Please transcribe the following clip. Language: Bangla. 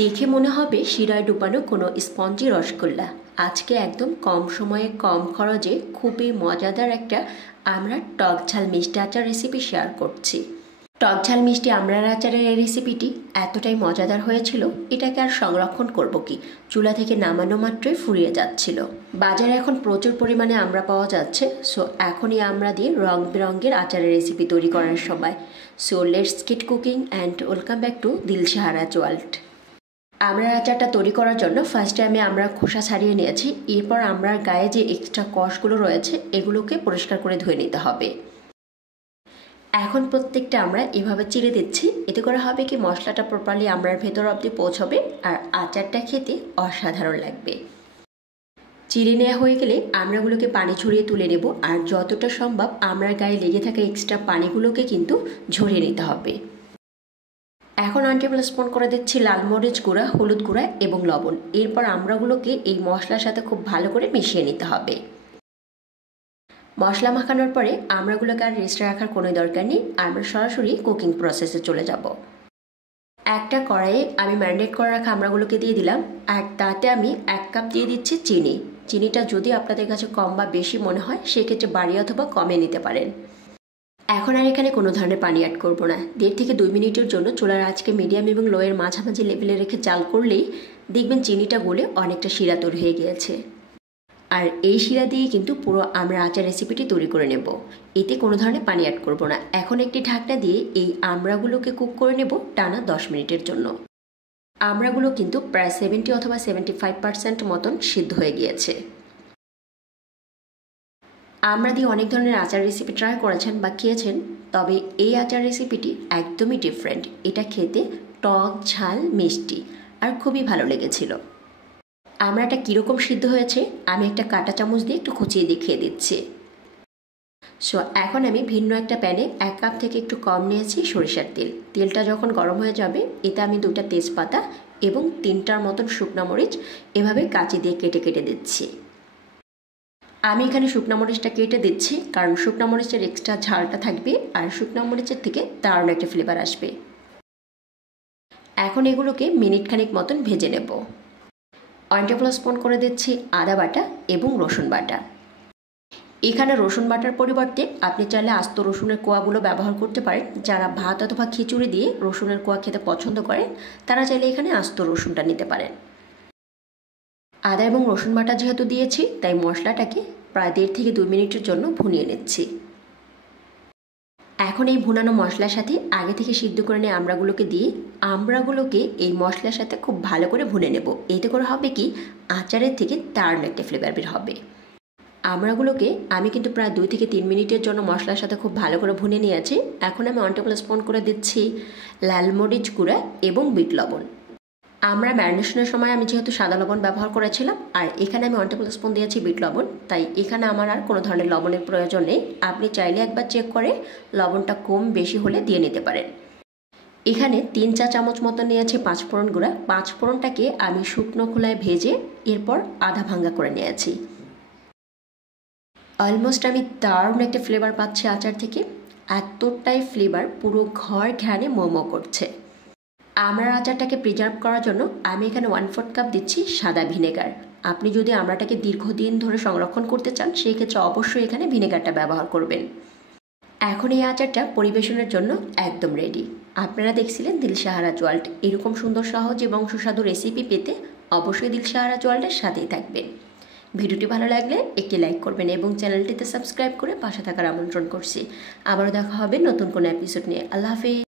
দেখে মনে হবে শিরায় ডুবানো কোনো স্পঞ্জি রসগোল্লা। আজকে একদম কম সময়ে কম খরচে খুবই মজাদার একটা আমরা টক ঝাল মিষ্টি আচার রেসিপি শেয়ার করছি। টক ঝাল মিষ্টি আমড়ার আচারের এই রেসিপিটি এতটাই মজাদার হয়েছিল, এটাকে আর সংরক্ষণ করব কি, চুলা থেকে নামানো মাত্রই ফুরিয়ে যাচ্ছিল। বাজারে এখন প্রচুর পরিমাণে আমড়া পাওয়া যাচ্ছে, সো এখনই আমড়া দিয়ে রং বেরঙের আচারের রেসিপি তৈরি করার সময়। So let's get cooking and welcome back to দিলশাহারাজ ওয়ার্ল্ড। আমড়ার আচারটা তৈরি করার জন্য ফার্স্টে আমি আমড়ার খোসা ছাড়িয়ে নিয়েছি। এরপর আমড়ার গায়ে যে এক্সট্রা কষগুলো রয়েছে এগুলোকে পরিষ্কার করে ধুয়ে নিতে হবে। এখন প্রত্যেকটা আমরা এভাবে চিড়ে দিচ্ছি, এতে করে হবে কি মশলাটা প্রপারলি আমড়ার ভেতর অবধি পৌঁছবে আর আচারটা খেতে অসাধারণ লাগবে। চিড়ে নেওয়া হয়ে গেলে আমড়াগুলোকে পানি ঝরিয়ে তুলে নেব, আর যতটা সম্ভব আমড়ার গায়ে লেগে থাকা এক্সট্রা পানিগুলোকে কিন্তু ঝরিয়ে নিতে হবে। এখন 1 টেবিল স্পুন করে দিচ্ছি লাল মরিচ গুঁড়া, হলুদ গুঁড়া এবং লবণ। এরপর আমড়াগুলোকে এই মশলার সাথে খুব ভালো করে মিশিয়ে নিতে হবে। মশলা মাখানোর পরে আমড়াগুলোকে আর রেস্টে রাখার কোনো দরকার নেই, আমরা সরাসরি কুকিং প্রসেসে চলে যাব। একটা কড়াইয়ে আমি ম্যারিনেট করে রাখা আমড়াগুলোকে দিয়ে দিলাম, আর তাতে আমি 1 কাপ দিয়ে দিচ্ছি চিনি। চিনিটা যদি আপনাদের কাছে কম বা বেশি মনে হয় সেক্ষেত্রে বাড়িয়ে অথবা কমিয়ে নিতে পারেন। এখন আর এখানে কোনো ধরনের পানি অ্যাড করব না। 1.5 থেকে 2 মিনিটের জন্য চুলার আঁচকে মিডিয়াম এবং লোয়ের মাঝামাঝি লেভেলে রেখে জাল করলেই দেখবেন চিনিটা গলে অনেকটা শিরা তৈরি হয়ে গিয়েছে। আর এই শিরা দিয়ে কিন্তু পুরো আমরা আচার রেসিপিটি তৈরি করে নেব, এতে কোনো ধরনের পানি অ্যাড করব না। এখন একটি ঢাকনা দিয়ে এই আমড়াগুলোকে কুক করে নেব টানা 10 মিনিটের জন্য। আমড়াগুলো কিন্তু প্রায় 70 অথবা 75% মতন সিদ্ধ হয়ে গিয়েছে। আমরা দিয়ে অনেক ধরনের আচার রেসিপি ট্রাই করেছেন বা খেয়েছেন, তবে এই আচার রেসিপিটি একদমই ডিফারেন্ট। এটা খেতে টক ঝাল মিষ্টি আর খুবই ভালো লেগেছিল। আমড়াটা কীরকম সিদ্ধ হয়েছে আমি একটা কাঁটা চামচ দিয়ে একটু খুঁচিয়ে দেখিয়ে দিচ্ছি। সো এখন আমি ভিন্ন একটা প্যানে 1 কাপ থেকে একটু কম নিয়েছি সরিষার তেল। তেলটা যখন গরম হয়ে যাবে এতে আমি 2টা তেজপাতা এবং 3টার মতন শুকনো মরিচ এভাবে কাঁচি দিয়ে কেটে কেটে দিচ্ছি। আমি এখানে শুকনো মরিচটা কেটে দিচ্ছি কারণ শুকনো মরিচের এক্সট্রা ঝালটা থাকবে আর শুকনো মরিচের থেকে দারুণ একটা ফ্লেভার আসবে। এখন এগুলোকে মিনিট খানিক মতন ভেজে নেব। 1 টেবিল স্পুন করে দিচ্ছি আদা বাটা এবং রসুন বাটা। এখানে রসুন বাটার পরিবর্তে আপনি চাইলে আস্ত রসুনের কোয়াগুলো ব্যবহার করতে পারেন। যারা ভাত অথবা খিচুড়ি দিয়ে রসুনের কোয়া খেতে পছন্দ করেন তারা চাইলে এখানে আস্ত রসুনটা নিতে পারেন। আদা এবং রসুন বাটা যেহেতু দিয়েছি তাই মশলাটাকে প্রায় 1.5 থেকে 2 মিনিটের জন্য ভুনিয়ে নিচ্ছি। এখন এই ভুনানো মশলার সাথে আগে থেকে সিদ্ধ করে নিয়ে আমড়াগুলোকে দিয়ে আমড়াগুলোকে এই মশলার সাথে খুব ভালো করে ভুনে নেব। এতে করে হবে কি আচারের থেকে দারুণ একটা ফ্লেভার বের হবে। আমড়াগুলোকে আমি কিন্তু প্রায় 2 থেকে 3 মিনিটের জন্য মশলার সাথে খুব ভালো করে ভুনে নিয়েছি। এখন আমি 1 টেবিল স্পুন করে দিচ্ছি লাল মরিচ গুঁড়া এবং বিট লবণ। আমরা ম্যারিনেশনের সময় আমি যেহেতু সাদা লবণ ব্যবহার করেছিলাম আর এখানে আমি 1 টেবিল স্পুন দিয়েছি বিট লবণ, তাই এখানে আমার আর কোনো ধরনের লবণের প্রয়োজন নেই। আপনি চাইলে একবার চেক করে লবণটা কম বেশি হলে দিয়ে নিতে পারেন। এখানে 3 চা চামচ মতো নিয়েছি 5 ফোড়ন গুঁড়া। 5 ফোড়নটাকে আমি শুকনো খোলায় ভেজে এরপর আধা ভাঙ্গা করে নিয়েছি। অলমোস্ট আমি দারুণ একটা ফ্লেভার পাচ্ছি আচার থেকে, এতটাই ফ্লেভার পুরো ঘর ঘ্রাণে মোমো করছে। আমড়ার আচারটাকে প্রিজার্ভ করার জন্য আমি এখানে 1/4 কাপ দিচ্ছি সাদা ভিনেগার। আপনি যদি আমড়াটাকে দীর্ঘদিন ধরে সংরক্ষণ করতে চান সেই ক্ষেত্রে অবশ্যই এখানে ভিনেগারটা ব্যবহার করবেন। এখন এই আচারটা পরিবেশনের জন্য একদম রেডি। আপনারা দেখছিলেন দিলশাহারাজ ওয়ার্ল্ড। এরকম সুন্দর সহজ এবং সুস্বাদু রেসিপি পেতে অবশ্যই দিলশাহারাজ ওয়ার্ল্ডের সাথেই থাকবেন। ভিডিওটি ভালো লাগলে একটি লাইক করবেন এবং চ্যানেলটিতে সাবস্ক্রাইব করে পাশে থাকার আমন্ত্রণ করছি। আবারও দেখা হবে নতুন কোনো এপিসোড নিয়ে। আল্লাহ হাফেজ।